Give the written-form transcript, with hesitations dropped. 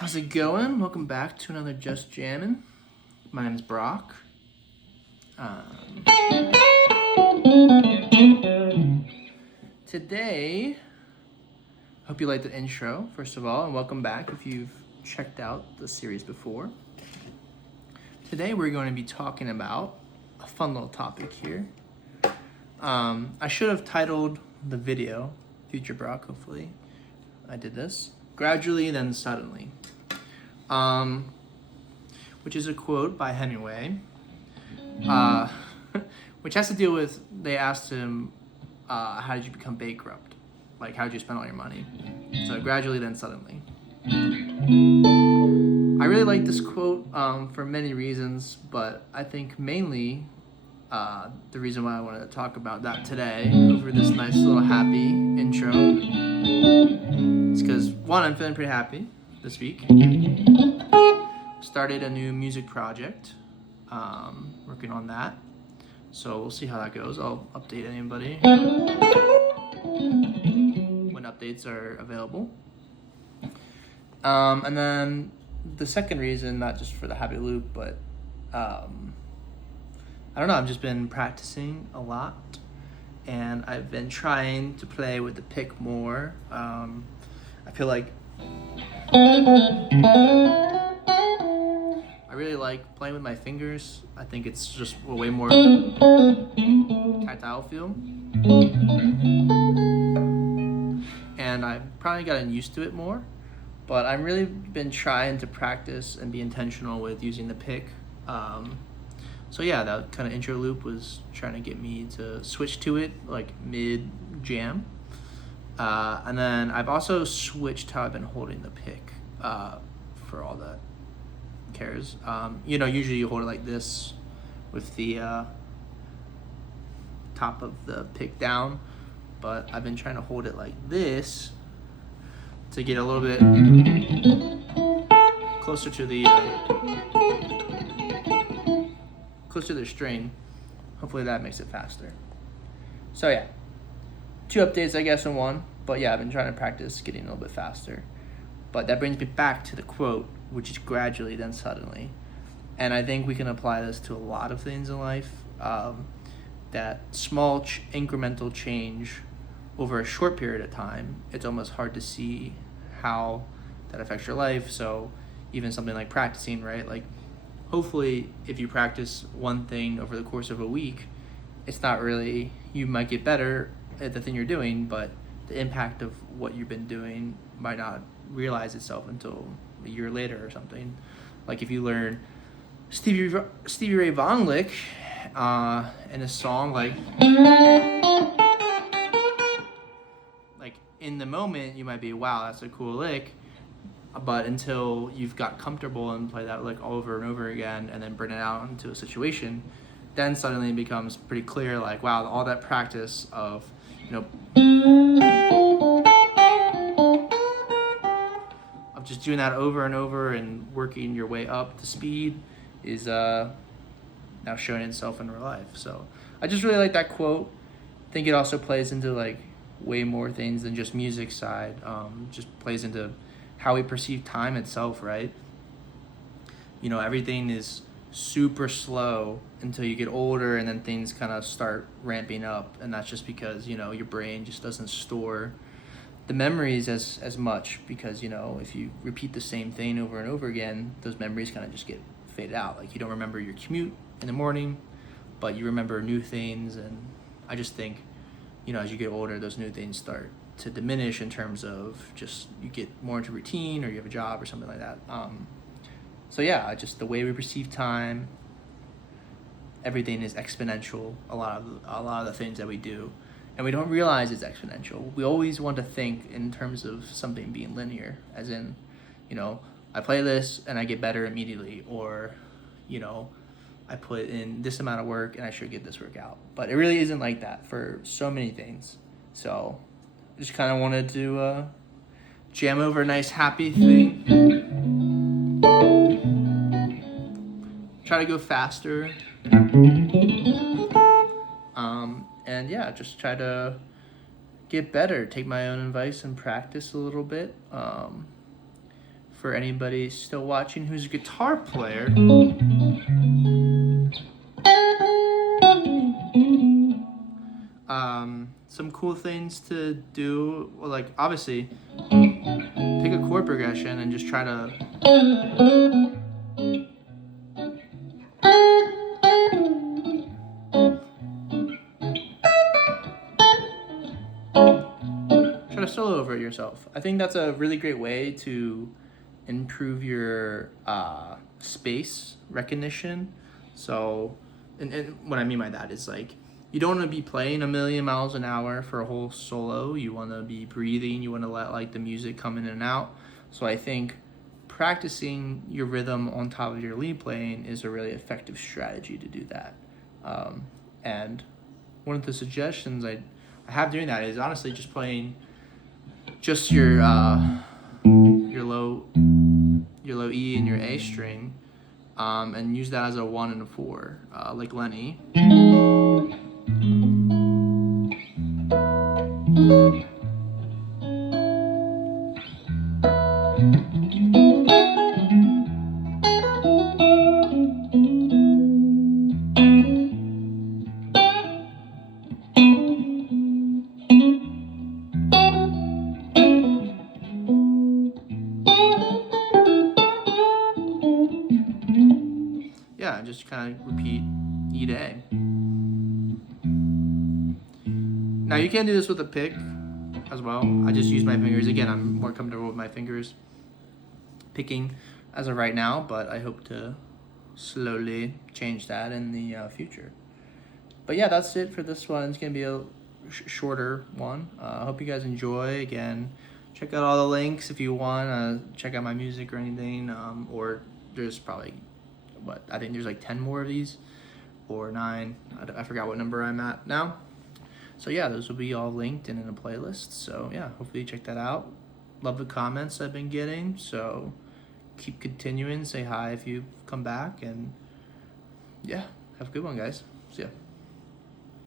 How's it going? Welcome back to another Just Jammin'. My name is Brock. Today, hope you liked the intro, first of all, and welcome back if you've checked out the series before. Today, we're going to be talking about a fun little topic here. I should have titled the video, Future Brock, hopefully. I did this. Gradually, then suddenly. Which is a quote by Hemingway, which has to deal with, they asked him, how did you become bankrupt? Like, how did you spend all your money? So gradually, then suddenly. I really like this quote for many reasons, but I think mainly the reason why I wanted to talk about that today over this nice little happy intro is because, one, I'm feeling pretty happy this week. Started a new music project, working on that. So we'll see how that goes. I'll update anybody when updates are available. And then the second reason, not just for the happy loop, but I don't know, I've just been practicing a lot and I've been trying to play with the pick more. I feel like I really like playing with my fingers. I think it's just a way more tactile feel. And I've probably gotten used to it more, but I've really been trying to practice and be intentional with using the pick. So yeah, that kind of intro loop was trying to get me to switch to it like mid-jam. And then I've also switched how I've been holding the pick for all that cares. Usually you hold it like this with the top of the pick down, but I've been trying to hold it like this to get a little bit closer to the string. Hopefully that makes it faster. So yeah, 2 updates I guess in one, but yeah, I've been trying to practice getting a little bit faster. But that brings me back to the quote, which is gradually then suddenly. And I think we can apply this to a lot of things in life. That small incremental change over a short period of time, it's almost hard to see how that affects your life. So even something like practicing, right? Like hopefully if you practice one thing over the course of a week, it's not really, you might get better at the thing you're doing, but the impact of what you've been doing might not realize itself until a year later or something. Like if you learn Stevie Ray Vaughan lick in a song, like in the moment you might be, wow, that's a cool lick, but until you've got comfortable and play that lick over and over again and then bring it out into a situation, then suddenly it becomes pretty clear, like, wow, all that practice of just doing that over and over and working your way up to speed is now showing itself in real life. So I just really like that quote. I think it also plays into like way more things than just music side. Just plays into how we perceive time itself, right? Everything is super slow until you get older, and then things kind of start ramping up, and that's just because your brain just doesn't store the memories as much, because if you repeat the same thing over and over again, those memories kind of just get faded out. Like you don't remember your commute in the morning, but you remember new things. And I just think as you get older, those new things start to diminish in terms of just you get more into routine, or you have a job or something like that. So yeah, just the way we perceive time, everything is exponential. A lot of the things that we do, and we don't realize it's exponential. We always want to think in terms of something being linear, as in, I play this and I get better immediately, or, I put in this amount of work and I should get this work out. But it really isn't like that for so many things. So I just kind of wanted to jam over a nice happy thing. Try to go faster. And yeah, just try to get better, take my own advice and practice a little bit. for anybody still watching who's a guitar player, some cool things to do, well, like obviously pick a chord progression and just try to solo over it yourself. I think that's a really great way to improve your space recognition. So, and what I mean by that is like, you don't want to be playing a million miles an hour for a whole solo. You want to be breathing. You want to let like the music come in and out. So I think practicing your rhythm on top of your lead playing is a really effective strategy to do that. And one of the suggestions I have doing that is honestly just playing just your low E and your A string, and use that as a 1 and a 4, like Lenny. Yeah, just kind of repeat E to A. Now you can do this with a pick as well. I just use my fingers. Again, I'm more comfortable with my fingers picking as of right now, but I hope to slowly change that in the future. But yeah, that's it for this one. It's going to be a shorter one. I hope you guys enjoy. Again, check out all the links if you want to check out my music or anything, or there's probably I think there's like 10 more of these or 9. I forgot what number I'm at now. So yeah, those will be all linked and in a playlist. So yeah, hopefully you check that out. Love the comments I've been getting. So keep continuing. Say hi if you come back. And yeah, have a good one, guys. See ya.